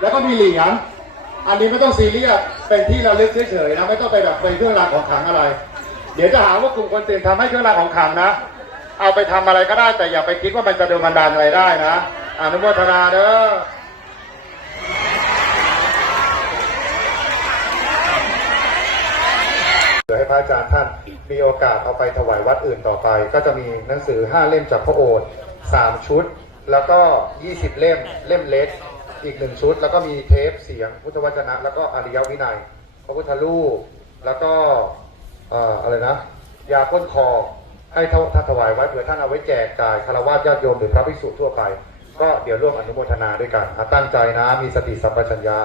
แล้วก็มีเหรียญอันนี้ไม่ต้องซีเรียสเป็นที่ระลึกเฉยๆนะไม่ต้องไปแบบเป็นเครื่องรางของขลังอะไร เดี๋ยวจะหาว่ากลุ่มคนตื่นทำให้เครื่องรางของขลังนะ เอาไปทำอะไรก็ได้แต่อย่าไปคิดว่ามันจะโดนบันดาลอะไรได้นะอนุโมทนาเด้อเดี๋ยวให้พระอาจารย์ท่านมีโอกาสเอาไปถวายวัดอื่นต่อไป ก็จะมีหนังสือ5เล่มจากพระโอษฐ์3ชุด แล้วก็ 20 เล่มเล่มเล็ก อีกหนึ่งชุด แล้วก็มีเทปเสียงพุทธวจนะ แล้วก็อริยวินัยพระพุทธรูปแล้วก็อะไรนะยาพ่นคอให้ท่านถวายไว้เผื่อท่านเอาไว้แจกจ่ายคารวะญาติโยมหรือพระภิกษุทั่วไป ก็เดี๋ยวร่วมอนุโมทนาด้วยกันตั้งใจนะมีสติสัมปชัญญะ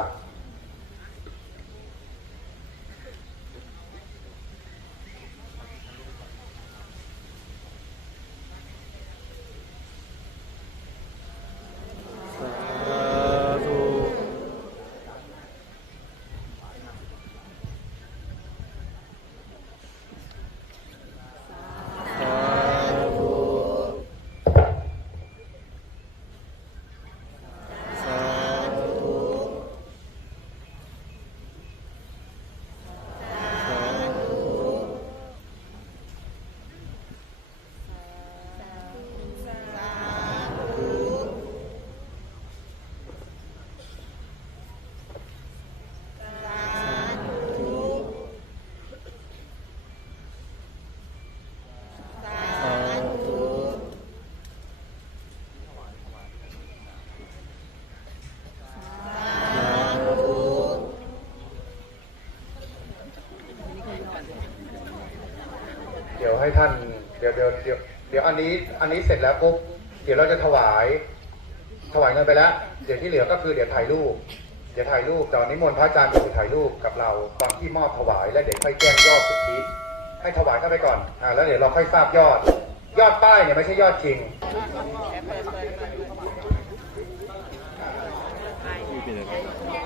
ดี๋ยวให้ท่านเดี๋ยวเดี๋ยวเดี๋ยวเดี๋ยวอันนี้อันนี้เสร็จแล้วปุ๊บเดี๋ยวเราจะถวาย ถวายเงินไปแล้ว เดี๋ยวที่เหลือก็คือเดี๋ยวถ่ายรูป เดี๋ยวถ่ายรูปต่วันนี้มนต์พระอาจารย์อยู่ถ่ายรูปกับเราตอนที่มอบถวายและเดี๋ยวค่อยแจ้งยอดสุทธิให้ถวายเข้าไปก่อนอ่าแล้วเดี๋ยวเราค่อยทราบยอด ยอดป้ายเนี่ยไม่ใช่ยอดจริงอัน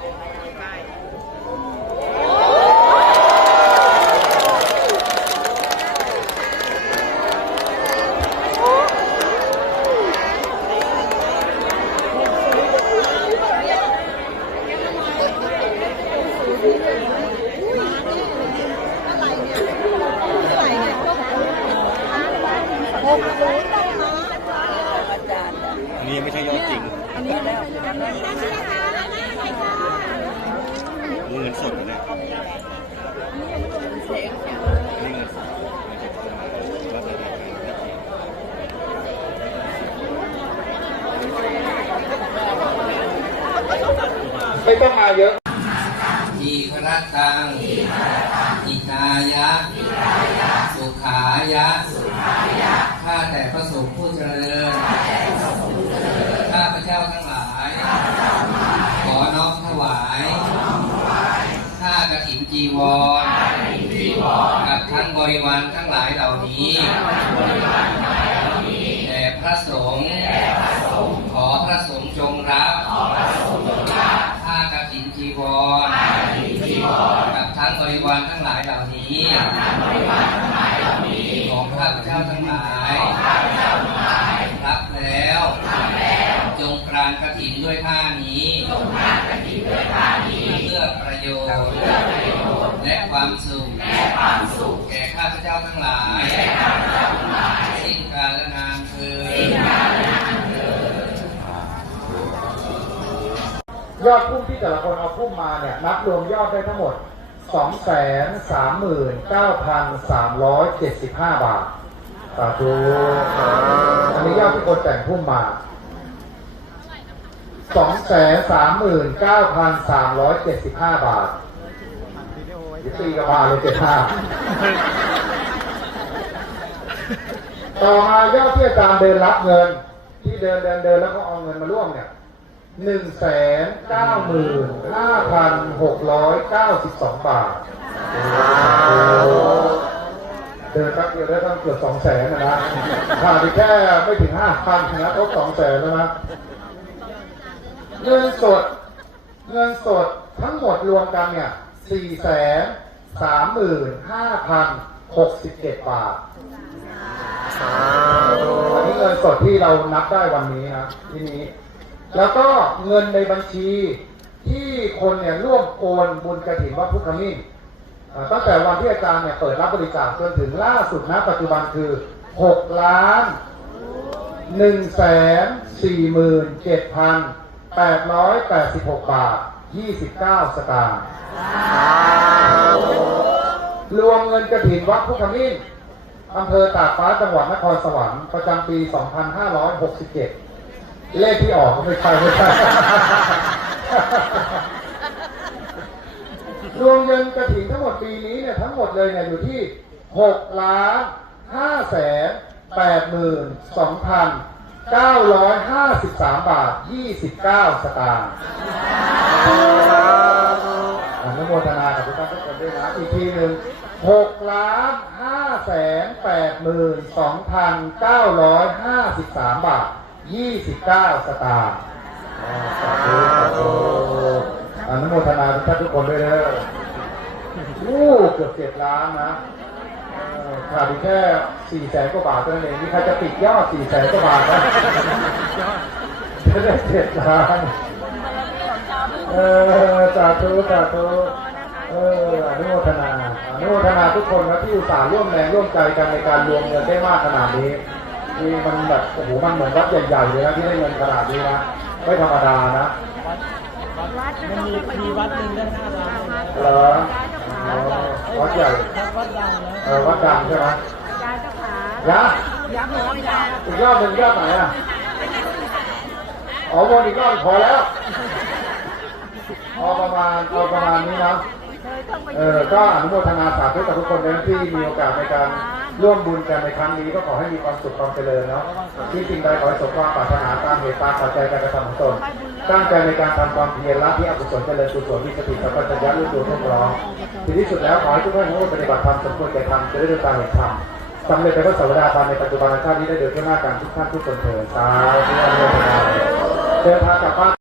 นี้ไม่ใช่ยอดจริงนี่เงินสดนะเนี่ยนี่เงินสดไม่ใช่วัดอะไรกันไม่ต้องมาเยอะทีฆระตังอิตายะ สุขายะ ข้าแต่พระสงฆ์ผู้เจริญ ข้าพระเจ้าทั้งหลาย ขอน้อมถวายข้ากฐิน จีวรกับทั้งบริวารทั้งหลายเหล่านี้แด่พระสงฆ์ขอพระสงฆ์จงรับข้ากฐินจีวรกับทั้งบริวารทั้งหลายเหล่านี้ ของข้าพเจ้าทั้งหลาย รับแล้ว จงกรานกฐินด้วยผ้านี้ เพื่อประโยชน์ และความสุข แก่ข้าพเจ้าทั้งหลายสิ้นกาลนานเคือยอดพุ่มที่แต่ละคนเอาพุ่มมาเนี่ยนับรวมยอดได้ทั้งหมด 239,375 บาทสาธุอันนี้ยอดที่คนแต่งพุ่มมา 239,375 บาทยี่ ตีกับมาเลยเจ็ดห้าต่อมายอดที่อาจารย์เดินรับเงิน ที่เดินเดินเดินแล้วก็เอาเงินมาร่วมเนี่ยหนึ่งแสนเก้าหมื่นห้าพันหกร้อยเก้าสิบสองบาทเดินแป๊บเดียวได้ตั้งเกือบสองแสนนะนะขาดไปแค่ไม่ถึงห้าพันนะครบสองแสนแล้วนะเงินสด เงินสดทั้งหมดรวมกันเนี่ย สี่แสนสามหมื่นห้าพันหกสิบเจ็ดบาทอันนี้เงินสดที่เรานับได้วันนี้นะที่นี้ แล้วก็เงินในบัญชีที่คนเนี่ยร่วมโอนบุญกระถินวัดพุทธมิ้นอ่าตั้งแต่วันที่อาจารย์เนี่ยเปิดรับบริจาคจนถึงล่าสุดณปัจจุบันคือ6ล้าน1 4 7 8 8 6บาท 29 สตางค์รวมเงินกระถินวัดพุทธมิ้นอำเภอตากฟ้าจังหวัดนครสวรรค์ประจำปี 2567 เลขที่ออกก็ไม่ใช่ไม่ใช่รวมเงินกระถิ่นทั้งหมดปีนี้เนี่ยทั้งหมดเลยเนี่ยอยู่ที่6ล้าน5แสน8หมื่น2พัน953 บาท 29 สตางค์ อนุโมทนากับทุกท่านทุกคนด้วยนะอีกทีหนึ่ง6ล้าน5แสน8หมื่น2พัน953บาท29สตางค์อ่าสาธุสตาธุอนุโมทนาทุกท่านทุกคนด้วยเด้ออู้เกือบเจ็ดล้านนะขาดอีกแค่สี่แสนกว่าบาทเท่านั้นเองมีใครจะปิดยอดสี่แสนกว่าบาทไหมจะได้เจ็ดล้าน เออสาธุสาธุเอออนุโมทนาอนุโมทนาทุกคนนะที่อุตส่าห์ร่วมแรงร่วมใจกันในการรวมเงินได้มากขนาดนี้นี่มันแบบโอ้โหมันเหมือนวัดใหญ่ๆเลยนะที่ได้เงินขนาดนี้นะไม่ธรรมดานะมันมีมีวัดหนึ่งได้ห้าล้านเหรออ๋อวัดใหญ่วัดดังนะเออวัดดังใช่ไหมยายเจ้าขายะย้ำหน่อยยายอีกรอบหนึ่งยอดไหนอะอ๋อวนอีกรอบพอแล้ว เอประมาณเอประมาณนี้นะเออก็อนุโมทนาสาธุกับทุกคนนะที่มีโอกาสในการร่วมบุญกันในครั้งนี้ก็ขอให้มีความสุขความเจริญเนาะที่สิ่งใดขอให้สมความปรารถนาตามเหตุตามปัจจัยการกระทำของตนตั้งใจในการทำความเพียรละที่อกุศลเจริญกุศลมีสติสัมปชัญญะรู้ตัวทุกร้องทีที่สุดแล้วขอให้ทุกท่านรู้ว่าปฏิบัติธรรมสมควรแก่ธรรมจะได้ด้วยการเห็นธรรมสำเร็จเป็นพระสวัสดิธรรมในปัจจุบันชาตินี้ได้โดยทั่วหน้ากันทุกท่านทุกคนเถิดสาธุอนุโมทนาเดินทางกลับบ้าน